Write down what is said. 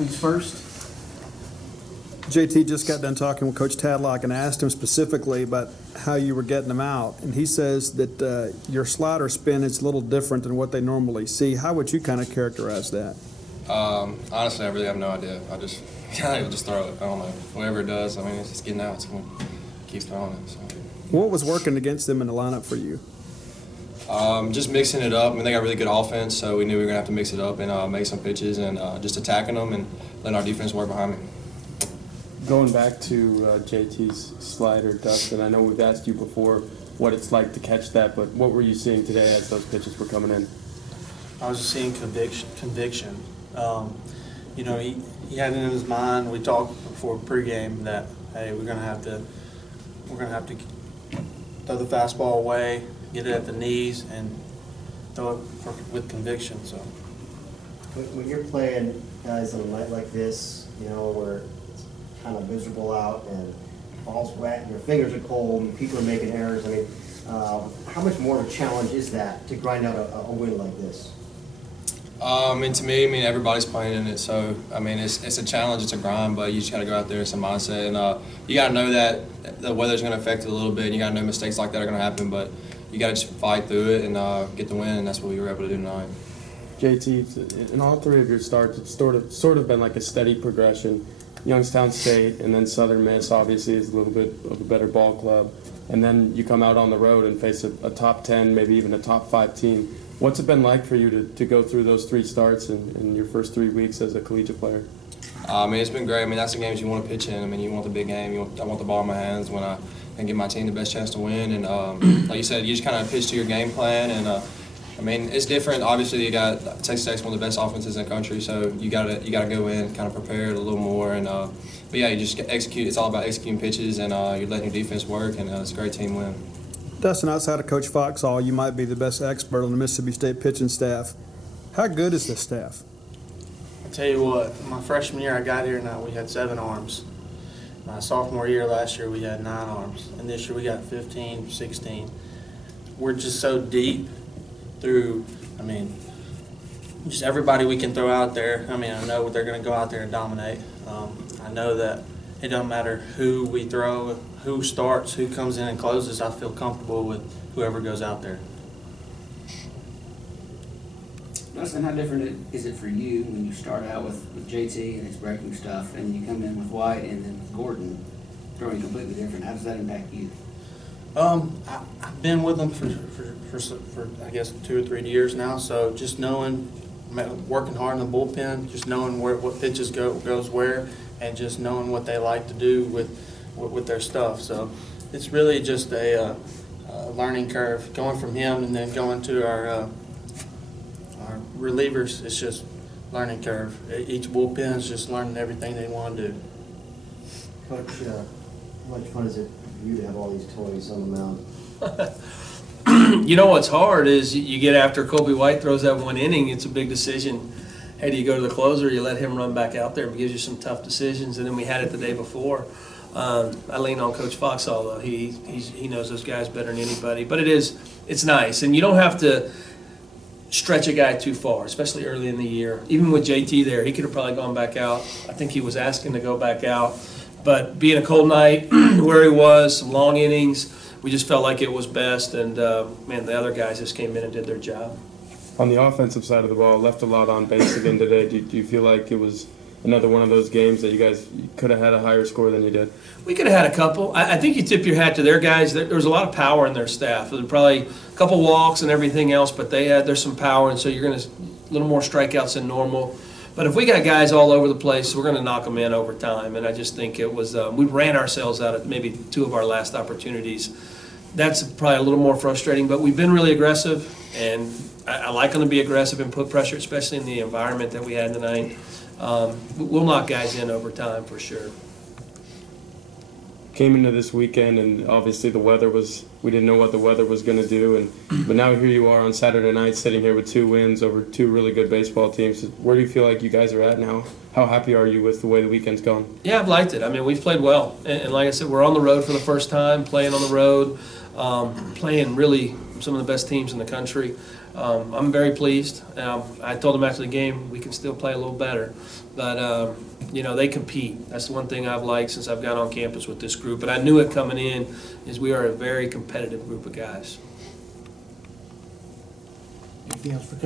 athletes first. JT just got done talking with Coach Tadlock and asked him specifically about how you were getting them out. And he says that your slider spin is a little different than what they normally see. How would you kind of characterize that? Honestly, I really have no idea. I just throw it. I don't know. Whatever it does, I mean, it's just getting out. It's going to keep throwing it. So. What was working against them in the lineup for you? Just mixing it up. I mean, they got really good offense, so we knew we were going to have to mix it up and make some pitches and just attacking them and letting our defense work behind me. Going back to JT's slider, Dustin, I know we've asked you before what it's like to catch that, but what were you seeing today as those pitches were coming in? I was just seeing conviction. You know, he had it in his mind. We talked before pregame that, hey, we're gonna have to throw the fastball away, get it at the knees, and throw it with conviction. So when you're playing guys on a night like this, you know, where it's kind of miserable out and ball's wet, and your fingers are cold, and people are making errors. I mean, how much more of a challenge is that to grind out a win like this? And to me, I mean, everybody's playing in it, so I mean, it's a challenge, it's a grind, but you just got to go out there, it's a mindset, and you got to know that the weather's going to affect it a little bit. And you got to know mistakes like that are going to happen, but you got to just fight through it and get the win, and that's what we were able to do tonight. JT, in all three of your starts, it's sort of been like a steady progression. Youngstown State and then Southern Miss obviously is a little bit of a better ball club, and then you come out on the road and face a top 10, maybe even a top 5 team. What's it been like for you to go through those 3 starts in your first 3 weeks as a collegiate player? I mean, it's been great. I mean, that's the games you want to pitch in. I mean, you want the big game. I want the ball in my hands when I can give my team the best chance to win. And like you said, you just kind of pitch to your game plan. And I mean, it's different. Obviously, you got Texas Tech's one of the best offenses in the country, so you got to go in, kind of prepare it a little more. And but yeah, you just execute. It's all about executing pitches, and you're letting your defense work, and it's a great team win. Dustin, outside of Coach Foxall, you might be the best expert on the Mississippi State pitching staff. How good is this staff? I tell you what, my freshman year I got here now we had 7 arms. My sophomore year last year we had 9 arms, and this year we got 15, 16. We're just so deep through, I mean, just everybody we can throw out there. I mean, I know they're going to go out there and dominate. I know that it doesn't matter who we throw, who starts, who comes in and closes. I feel comfortable with whoever goes out there. Dustin, how different is it for you when you start out with JT and his breaking stuff, and you come in with White and then with Gordon throwing completely different? How does that impact you? I've been with them for I guess 2 or 3 years now. So just knowing, working hard in the bullpen, just knowing what pitches goes where, and just knowing what they like to do with their stuff. So it's really just a learning curve going from him and then going to our relievers. It's just learning curve. Each bullpen is just learning everything they want to do. Coach, how much fun is it for you to have all these toys on the mound? You know what's hard is you get after Kobe White throws that 1 inning, it's a big decision. Hey, do you go to the closer, you let him run back out there? It gives you some tough decisions. And then we had it the day before. I lean on Coach Foxall, though. He knows those guys better than anybody. But it's nice. And you don't have to stretch a guy too far, especially early in the year. Even with JT there, he could have probably gone back out. I think he was asking to go back out. But being a cold night, where he was, some long innings, we just felt like it was best. And, man, the other guys just came in and did their job. On the offensive side of the ball, left a lot on base again today. Do you feel like it was another one of those games that you guys could have had a higher score than you did? We could have had a couple. I think you tip your hat to their guys. There was a lot of power in their staff. There were probably a couple walks and everything else, but there's some power, and so you're going to a little more strikeouts than normal. But if we got guys all over the place, we're going to knock them in over time. And I just think it was we ran ourselves out of maybe 2 of our last opportunities. That's probably a little more frustrating, but we've been really aggressive, and I like them to be aggressive and put pressure, especially in the environment that we had tonight. We'll knock guys in over time for sure. Came into this weekend, and obviously the weather we didn't know what the weather was going to do, but now here you are on Saturday night sitting here with 2 wins over 2 really good baseball teams. Where do you feel like you guys are at now? How happy are you with the way the weekend's gone? Yeah, I've liked it. I mean, we've played well, and like I said, we're on the road for the first time, playing on the road, playing really some of the best teams in the country. I'm very pleased. I told them after the game, we can still play a little better. But, you know, they compete. That's the one thing I've liked since I've got on campus with this group. And I knew it coming in, is we are a very competitive group of guys. Anything else for Coach?